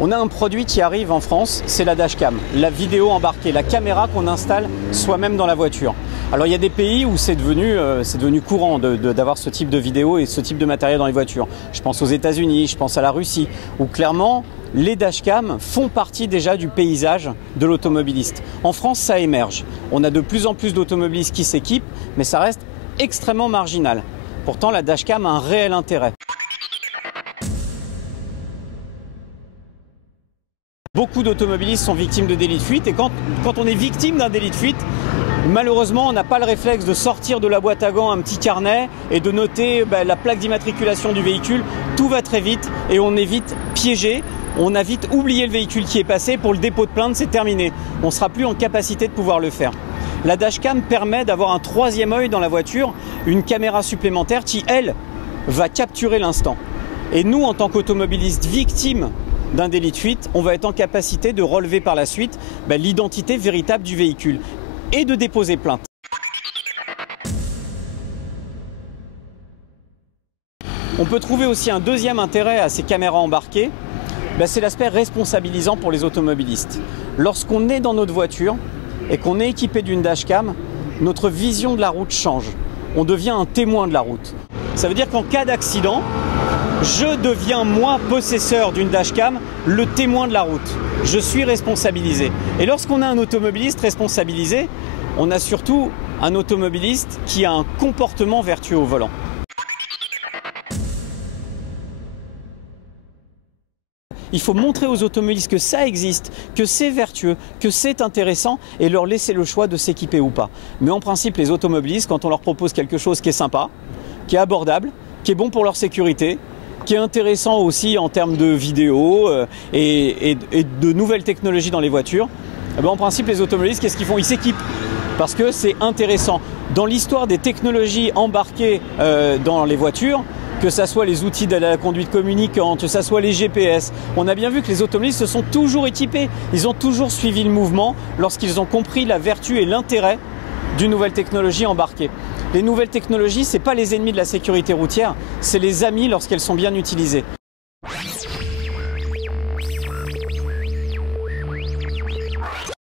On a un produit qui arrive en France, c'est la dashcam, la vidéo embarquée, la caméra qu'on installe soi-même dans la voiture. Alors il y a des pays où c'est devenu courant d'avoir ce type de vidéo et ce type de matériel dans les voitures. Je pense aux États-Unis, je pense à la Russie, où clairement les dashcams font partie déjà du paysage de l'automobiliste. En France, ça émerge. On a de plus en plus d'automobilistes qui s'équipent, mais ça reste extrêmement marginal. Pourtant, la dashcam a un réel intérêt. Beaucoup d'automobilistes sont victimes de délits de fuite et quand on est victime d'un délit de fuite, malheureusement, on n'a pas le réflexe de sortir de la boîte à gants un petit carnet et de noter la plaque d'immatriculation du véhicule. Tout va très vite et on est vite piégé. On a vite oublié le véhicule qui est passé. Pour le dépôt de plainte, c'est terminé. On ne sera plus en capacité de pouvoir le faire. La dashcam permet d'avoir un troisième œil dans la voiture, une caméra supplémentaire qui, elle, va capturer l'instant. Et nous, en tant qu'automobilistes victimes d'un délit de fuite, on va être en capacité de relever par la suite l'identité véritable du véhicule et de déposer plainte. On peut trouver aussi un deuxième intérêt à ces caméras embarquées, c'est l'aspect responsabilisant pour les automobilistes. Lorsqu'on est dans notre voiture et qu'on est équipé d'une dashcam, notre vision de la route change. On devient un témoin de la route. Ça veut dire qu'en cas d'accident, je deviens moi possesseur d'une dashcam, le témoin de la route. Je suis responsabilisé. Et lorsqu'on a un automobiliste responsabilisé, on a surtout un automobiliste qui a un comportement vertueux au volant. Il faut montrer aux automobilistes que ça existe, que c'est vertueux, que c'est intéressant et leur laisser le choix de s'équiper ou pas. Mais en principe, les automobilistes, quand on leur propose quelque chose qui est sympa, qui est abordable, qui est bon pour leur sécurité, qui est intéressant aussi en termes de vidéo et de nouvelles technologies dans les voitures, en principe, les automobilistes, qu'est-ce qu'ils font? Ils s'équipent parce que c'est intéressant. Dans l'histoire des technologies embarquées dans les voitures, que ce soit les outils de la conduite communicante, que ce soit les GPS, on a bien vu que les automobilistes se sont toujours équipés. Ils ont toujours suivi le mouvement lorsqu'ils ont compris la vertu et l'intérêt d'une nouvelle technologie embarquée. Les nouvelles technologies, ce n'est pas les ennemis de la sécurité routière, c'est les amis lorsqu'elles sont bien utilisées.